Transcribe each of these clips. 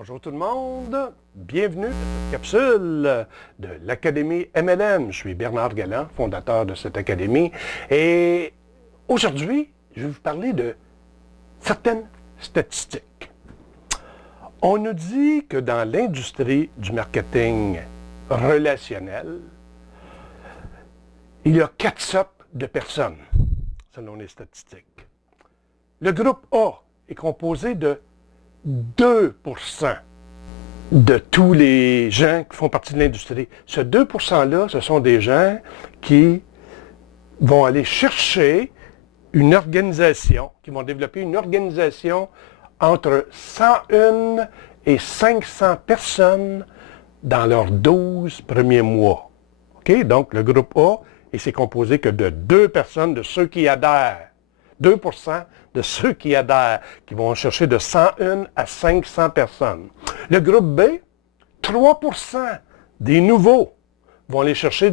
Bonjour tout le monde, bienvenue à cette capsule de l'Académie MLM. Je suis Bernard Galland, fondateur de cette académie, et aujourd'hui, je vais vous parler de certaines statistiques. On nous dit que dans l'industrie du marketing relationnel, il y a 4 sortes de personnes, selon les statistiques. Le groupe A est composé de 2% de tous les gens qui font partie de l'industrie. Ce 2%-là, ce sont des gens qui vont aller chercher une organisation, qui vont développer une organisation entre 101 et 500 personnes dans leurs 12 premiers mois. OK? Donc, le groupe A, et c'est composé que de 2 personnes, de ceux qui adhèrent. 2% de ceux qui adhèrent, qui vont chercher de 101 à 500 personnes. Le groupe B, 3% des nouveaux vont aller chercher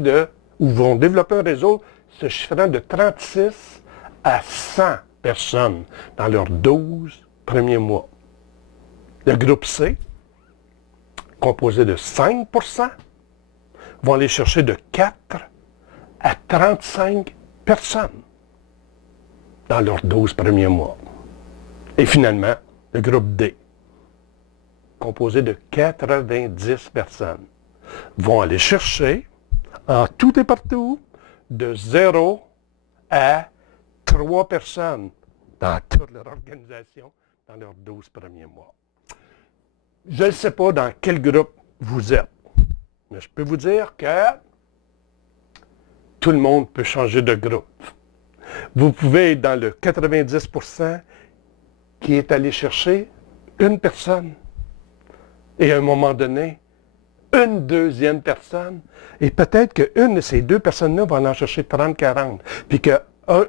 ou vont développer un réseau se chiffrant de 36 à 100 personnes dans leurs 12 premiers mois. Le groupe C, composé de 5%, vont aller chercher de 4 à 35 personnes dans leurs 12 premiers mois. Et finalement, le groupe D, composé de 90 personnes, vont aller chercher, en tout et partout, de 0 à 3 personnes dans toute leur organisation dans leurs 12 premiers mois. Je ne sais pas dans quel groupe vous êtes, mais je peux vous dire que tout le monde peut changer de groupe. Vous pouvez être dans le 90% qui est allé chercher une personne. Et à un moment donné, une deuxième personne. Et peut-être qu'une de ces deux personnes-là va en chercher 30, 40. Puis qu'un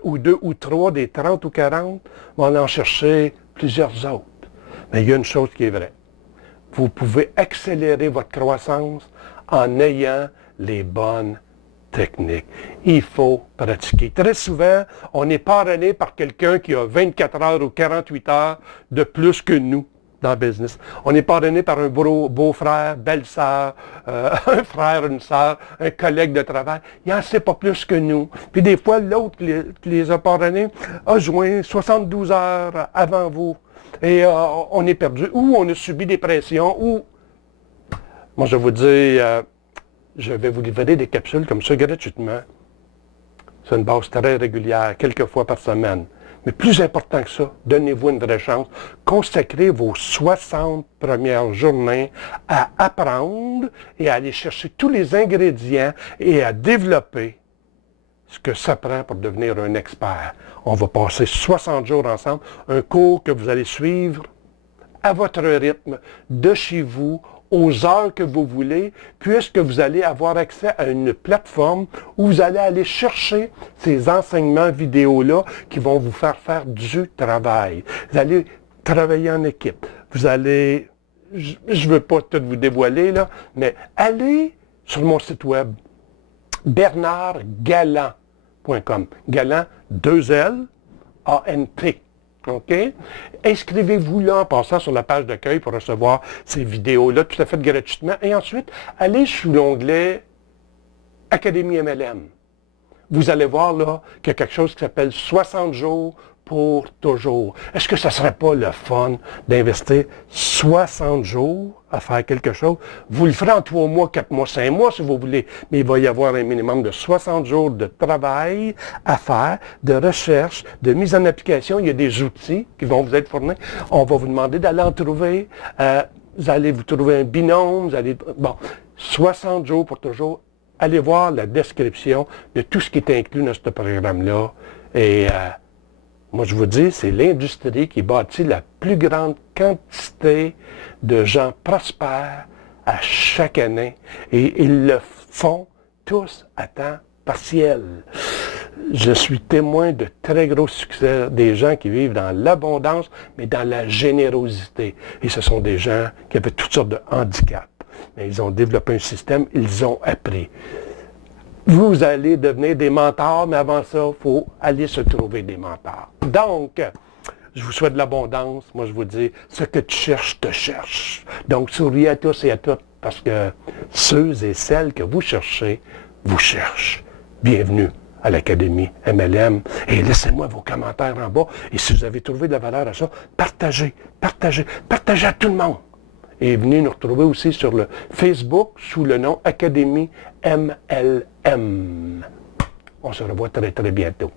ou deux ou trois des 30 ou 40 vont en chercher plusieurs autres. Mais il y a une chose qui est vraie. Vous pouvez accélérer votre croissance en ayant les bonnes technique. Il faut pratiquer. Très souvent, on est parrainé par quelqu'un qui a 24 heures ou 48 heures de plus que nous dans le business. On est parrainé par un beau-frère, belle-sœur, un frère, une sœur, un collègue de travail. Il n'en sait pas plus que nous. Puis des fois, l'autre qui les a parrainés a joint 72 heures avant vous. Et on est perdu. Ou on a subi des pressions, ou... Moi, je vous dis... je vais vous livrer des capsules comme ça gratuitement. C'est une base très régulière, quelques fois par semaine. Mais plus important que ça, donnez-vous une vraie chance. Consacrez vos 60 premières journées à apprendre et à aller chercher tous les ingrédients et à développer ce que ça prend pour devenir un expert. On va passer 60 jours ensemble, un cours que vous allez suivre à votre rythme, de chez vous, aux heures que vous voulez, puisque vous allez avoir accès à une plateforme où vous allez aller chercher ces enseignements vidéo-là qui vont vous faire du travail. Vous allez travailler en équipe. Vous allez, je ne veux pas tout vous dévoiler, là, mais allez sur mon site web, bernardgalland.com. Galland, 2 L, A-N-T. OK? Inscrivez-vous là en passant sur la page d'accueil pour recevoir ces vidéos-là tout à fait gratuitement. Et ensuite, allez sous l'onglet Académie MLM. Vous allez voir là qu'il y a quelque chose qui s'appelle 60 jours pour toujours. Est-ce que ça ne serait pas le fun d'investir 60 jours à faire quelque chose? Vous le ferez en 3 mois, 4 mois, 5 mois si vous voulez, mais il va y avoir un minimum de 60 jours de travail à faire, de recherche, de mise en application. Il y a des outils qui vont vous être fournis. On va vous demander d'aller en trouver. Vous allez vous trouver un binôme. 60 jours pour toujours. Allez voir la description de tout ce qui est inclus dans ce programme-là. Et moi, je vous dis, c'est l'industrie qui bâtit la plus grande quantité de gens prospères à chaque année. Et ils le font tous à temps partiel. Je suis témoin de très gros succès des gens qui vivent dans l'abondance, mais dans la générosité. Et ce sont des gens qui avaient toutes sortes de handicaps. Mais ils ont développé un système, ils ont appris. Vous allez devenir des mentors, mais avant ça, il faut aller se trouver des mentors. Donc, Je vous souhaite de l'abondance. Moi, je vous dis, ce que tu cherches, te cherche. Donc, souriez à tous et à toutes, parce que ceux et celles que vous cherchez, vous cherchent. Bienvenue à l'Académie MLM. Et laissez-moi vos commentaires en bas. Et si vous avez trouvé de la valeur à ça, partagez, partagez, partagez à tout le monde. Et venez nous retrouver aussi sur le Facebook sous le nom Académie MLM. On se revoit très, très bientôt.